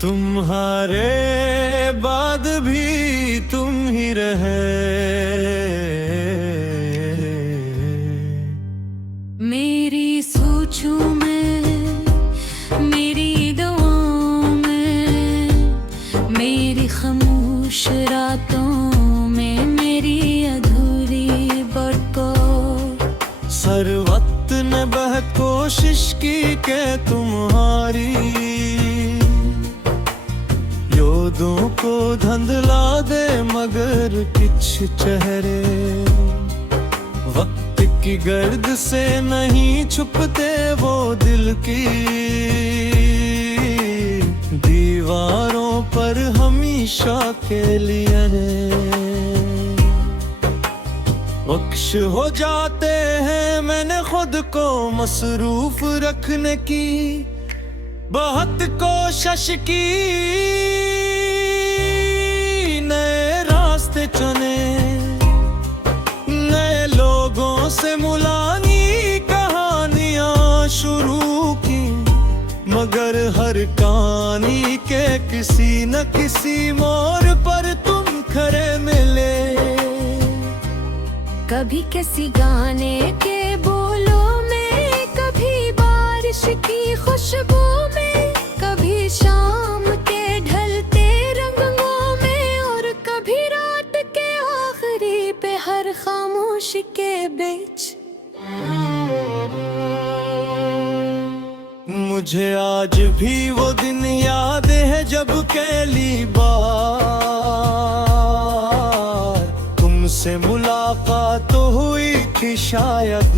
तुम्हारे बाद भी तुम ही रहे। मेरी सोचों में, मेरी दुआओं में, मेरी खामोश रातों में, मेरी अधूरी बातों। सर वक्त ने बहुत कोशिश की के तुम्हारी यादों को धंधला दे, मगर कुछ चेहरे वक्त की गर्द से नहीं छुपते। वो दिल की दीवारों पर हमेशा के लिए बख्श हो जाते हैं। मैंने खुद को मसरूफ रखने की बहुत कोशिश की, नए रास्ते चुने, नए लोगों से मिलानी कहानियां शुरू की, मगर हर कहानी के किसी न किसी मोड़ पर तुम खड़े मिले। कभी किसी गाने के बोलों में, कभी बारिश की खुशबू में, कभी शाम के ढलते रंगों में, और कभी रात के आखिरी पे हर खामोशी के बीच। मुझे आज भी वो दिन याद है जब पहली बार तुमसे मुलाकात हुई थी। शायद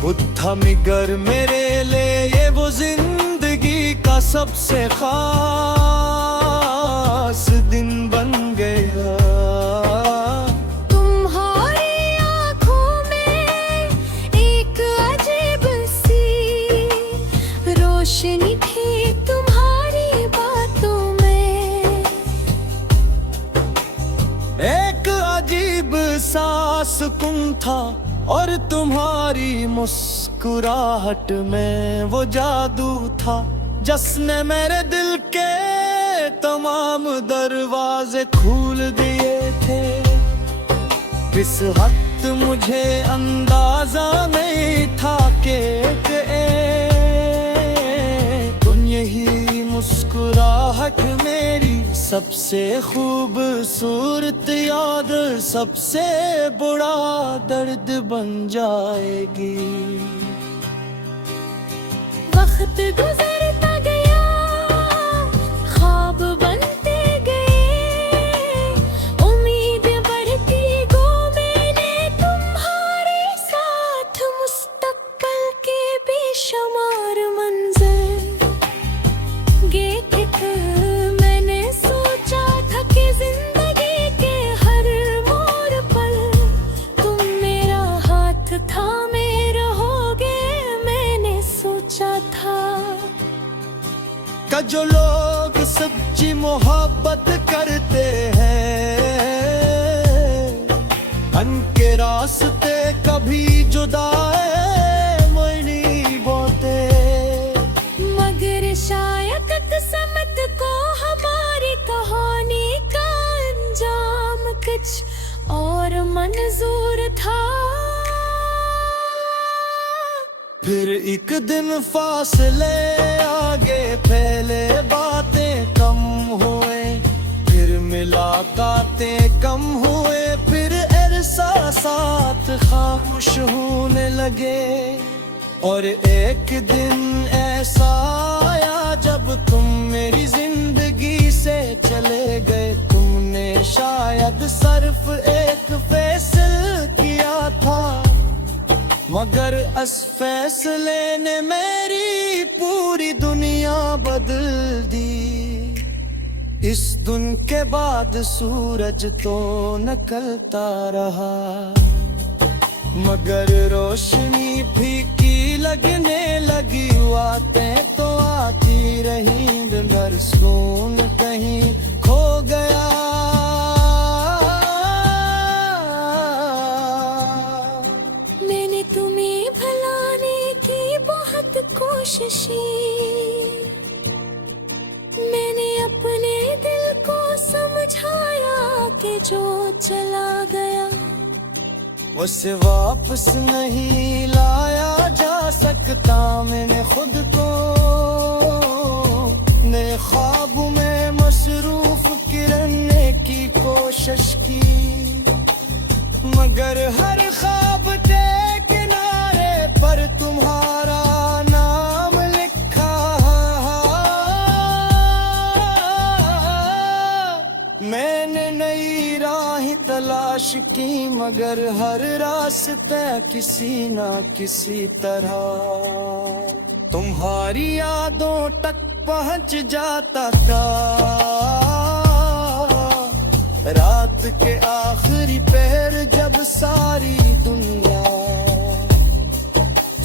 बुद्धा मिगर मेरे लिए ये वो जिंदगी का सबसे खास दिन बन गया। तुम्हारी आँखों में एक अजीब सी रोशनी थी, तुम्हारी बातों में एक अजीब सा सुकून था, और तुम्हारी मुस्कुराहट में वो जादू था जिसने मेरे दिल के तमाम दरवाजे खोल दिए थे। इस वक्त मुझे अंदाजा नहीं था कि तुम यही मुस्कुराहट मेरी सबसे खूबसूरत याद, सबसे बुरा दर्द बन जाएगी। वक्त गुजरता गया, ख्वाब बनते गए, उम्मीदें बढ़ती गो, मैंने तुम्हारे साथ मुस्तकबिल के बेशुमार मंज़िल देखकर मैंने सोचा था कि जिंदगी के हर मोड़ पर तुम मेरा हाथ थामे रहोगे। मैंने सोचा था कि जो लोग सच्ची मोहब्बत करते हैं, उनके रास्ते कभी जुदाई नहीं बोते। मगर शायद किस्मत को हमारी कहानी का अंजाम कुछ और मंजूर था। फिर एक दिन फासले आगे, पहले बातें कम हुए, फिर मुलाकातें कम हुए, फिर एहसासात खामोश होने लगे। और एक दिन ऐसा आया जब तुम मेरी जिंदगी से चले गए। तुमने शायद सिर्फ एक फैसला किया था, मगर इस फैसले ने मेरी पूरी दुनिया बदल दी। इस दिन के बाद सूरज तो निकलता रहा, मगर रोशनी फीकी लगने लगी। बातें तो आती रही, मगर सुकून कहीं खो गया। मैंने तुम्हें भुलाने की बहुत कोशिशें चला गया। उसे वापस नहीं लाया जा सकता। मैंने खुद को नए ख्वाबों में मसरूफ करने की कोशिश की, मगर हर ख्वाब के किनारे पर तुम्हारा नाम लिखा। मैंने नई राह तलाश की, मगर हर रास्ता किसी ना किसी तरह तुम्हारी यादों तक पहुंच जाता था। रात के आखिरी पहर जब सारी दुनिया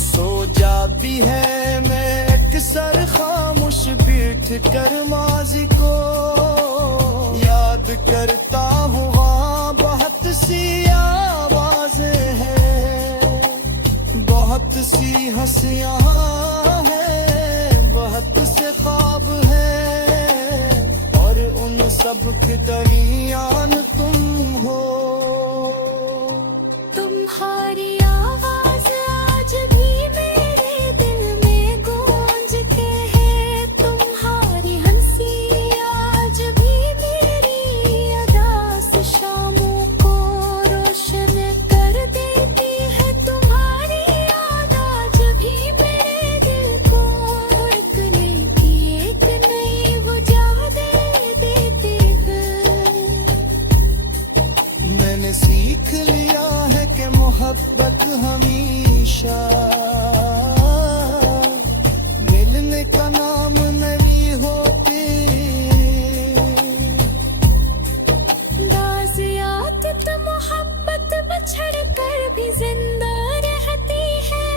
सो जाती है, मैं अक्सर खामोश बैठ कर माजी को याद करता हूँ। वहाँ बहुत सी आवाजें हैं, बहुत सी हंसियाँ हैं, बहुत से ख्वाब हैं, और उन सब के दरमियान तुम हो। तुम्हारी आवाज आज भी मेरे दिल में गूंजती है। तुम्हारी हंसी आज भी मेरी अदास शामों को रोशन कर देती है। तुम्हारी याद आज भी मेरे दिल को धड़कने की एक नई वजह दे देती है। मैंने सीख लिया है कि मोहब्बत हमेशा मिलने का नाम नहीं होती। बाज़ियात तो मोहब्बत बछड़ कर भी जिंदा रहती है।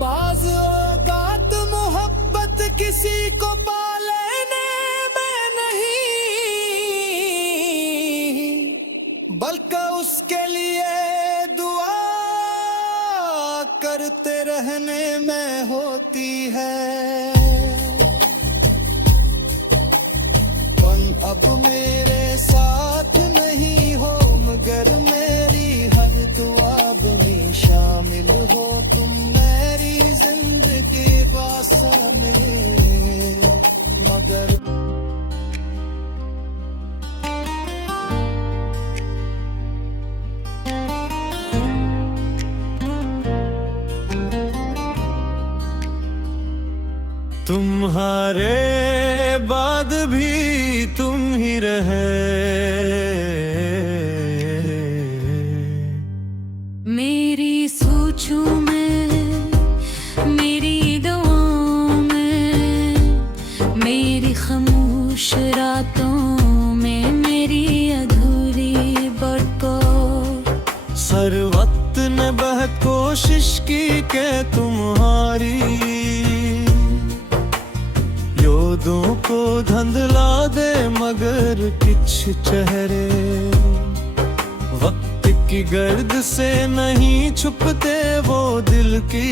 बाज़ औक़ात मोहब्बत किसी को पालेने में नहीं, बल्कि उसके लिए दुआ करते रहने में होती है। अब मेरे साथ नहीं हो, मगर मेरी हर दुआ में शामिल हो तुम। मेरी जिंदगी बासा में मगर तुम्हारे बाद भी तुम ही रहे। मेरी सोचों में, मेरी दुआओं में, मेरी खामोश रातों में, मेरी अधूरी बातों। सर वक्त ने बह कोशिश की के तुम्हारी यादों को धंधला दे, मगर कुछ चेहरे वक्त की गर्द से नहीं छुपते। वो दिल की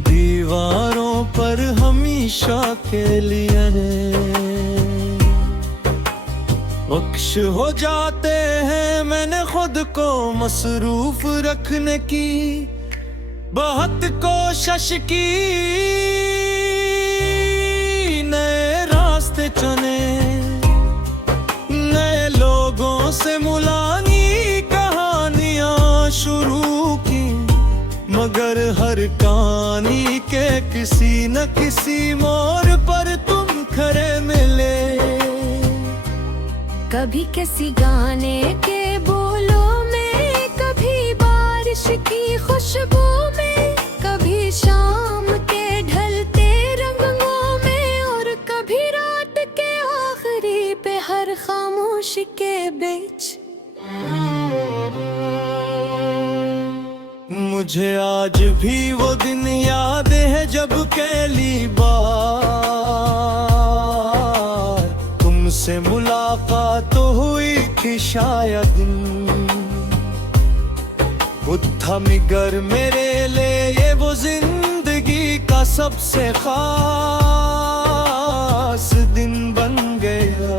दीवारों पर हमेशा के लिए बख्श हो जाते हैं। मैंने खुद को मसरूफ रखने की बहुत कोशिश की, नए रास्ते चुने, नए लोगों से मुलानी कहानियां शुरू की, मगर हर कहानी के किसी न किसी मोड़ पर तुम खड़े मिले। कभी किसी गाने के बोलों में, कभी बारिश की खुशबू में, कभी शाम के ढलते रंगों में, और कभी रात के आखिरी पे हर खामोशी के बीच। मुझे आज भी वो दिन याद है जब पहली बार तुमसे मुलाकात हुई थी। शायद खुद था मगर मेरे लिए वो जिंदगी का सबसे खास दिन बन गया।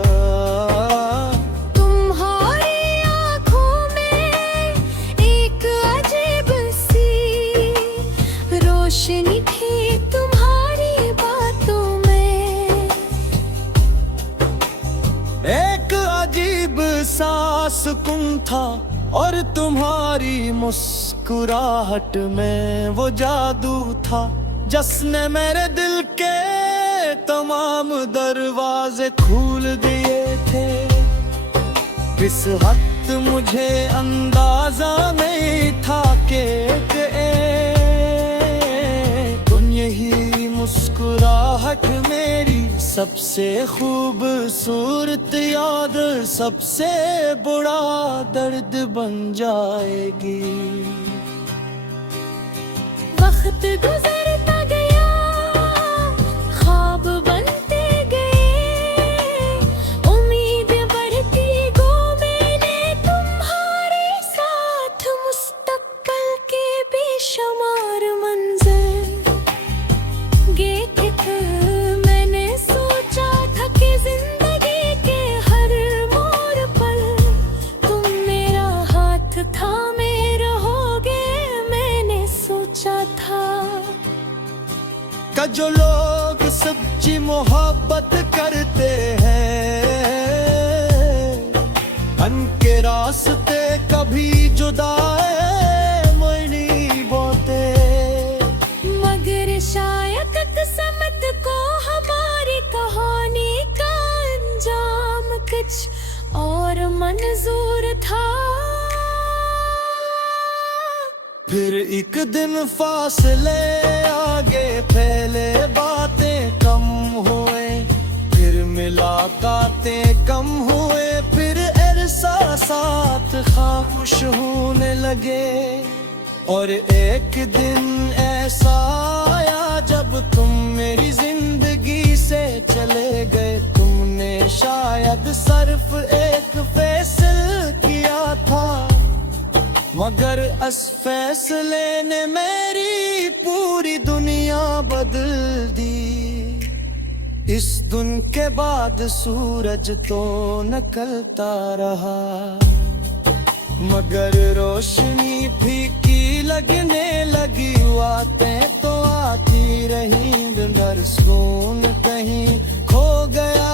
सुकून था, और तुम्हारी मुस्कुराहट में वो जादू था जिसने मेरे दिल के तमाम दरवाजे खोल दिए थे। इस वक्त मुझे अंदाजा नहीं था कि तुम यही मुस्कुराहट मेरी सबसे खूबसूरत याद, सबसे बड़ा दर्द बन जाएगी। वक्त गुजरता गया, ख्वाब बनते गए, उम्मीद बढ़ती गो मैंने तुम्हारे साथ, मुस्तकबिल के बेशुमार मंजर देख मैंने सोचा था कि जिंदगी के हर मोड़ पर तुम मेरा हाथ थामे रहोगे, मैंने सोचा था। का जो लोग सच्ची मोहब्बत करते हैं, उनके रास्ते कभी जुदाई नहीं बोते। मगर शायद किस्मत को हमारी कहानी का अंजाम कुछ और मंजूर था। फिर एक दिन फासले आगे फैले, बातें कम हुए, फिर मुलाकातें कम हुए, फिर एहसासात खामोश होने लगे। और एक दिन ऐसा आया जब तुम मेरी जिंदगी से चले गए। तुमने शायद सिर्फ एक फैसला किया था, मगर इस फैसले ने मेरी पूरी दुनिया बदल दी। इस दिन के बाद सूरज तो निकलता रहा, मगर रोशनी फीकी लगने लगी। बातें तो आती रही, मगर सुकून कहीं खो गया।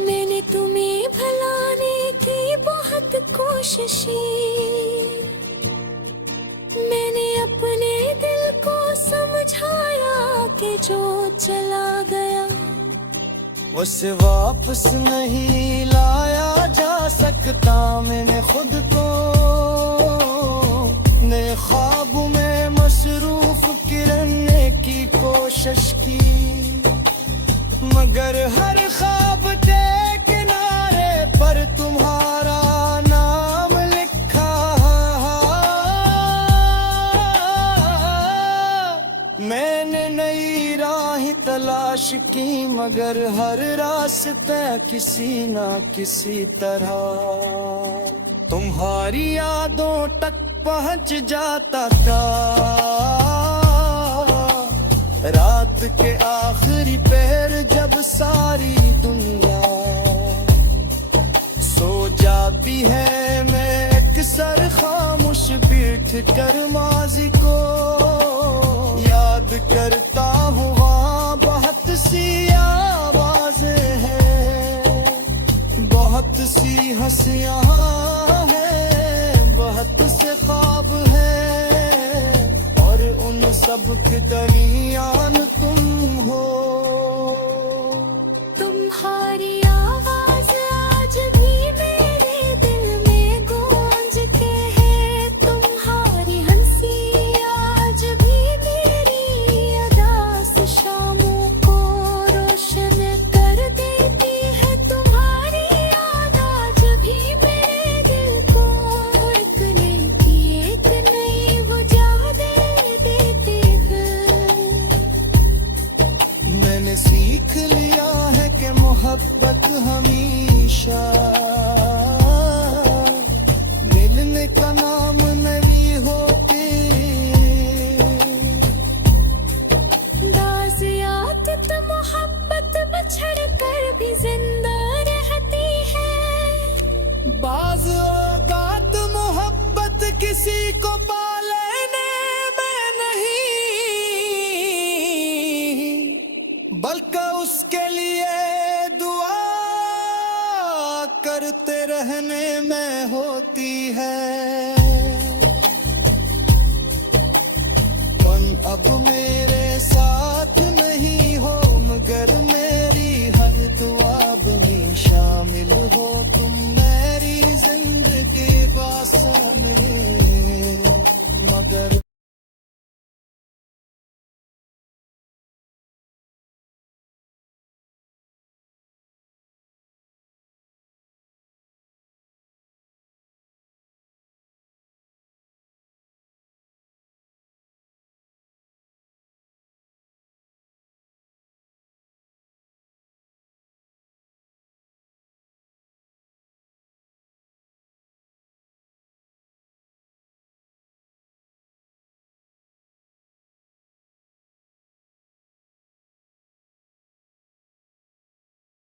मैंने तुम्हें भुलाने की बहुत कोशिशें, मैंने अपने दिल को समझाया कि जो चला गया उसे वापस नहीं लाया जा सकता। मैंने खुद को नए ख्वाबों में मसरूफ करने की कोशिश की, मगर हर ख्वाब के किनारे पर तुम्हारा नाम लिखा। मैंने नई राह तलाश की, मगर हर रास्ते किसी ना किसी तरह तुम्हारी यादों तक पहुंच जाता था। रात के आखिरी पहर जब सारी दुनिया सो जाती है, मैं अक्सर खामोश बैठ कर माजी को याद करता हूँ। वहाँ बहुत सी आवाजें हैं, बहुत सी हंसियाँ हैं, बहुत से ख्वाब हैं, और उन सब के दरमियान तुम हो। तुम्हारी आवाज आज भी मेरे दिल में गूंजती है, तुम्हारी हंसी आज भी मेरी अदास शामों को रोशन कर देती है। तुम्हारी याद आज भी मेरे दिल को एक नई वजह देती है। मैंने सीख लिया है कि मोहब्बत हमेशा मिलने का नाम नहीं होती। दाज़ियात तो मोहब्बत बछड़ कर भी जिंदा रहती है। बाज़ औक़ात मोहब्बत किसी को पालने में नहीं, बल्कि उस उसके लिए दुआ करते रहने में होती है। मन अब में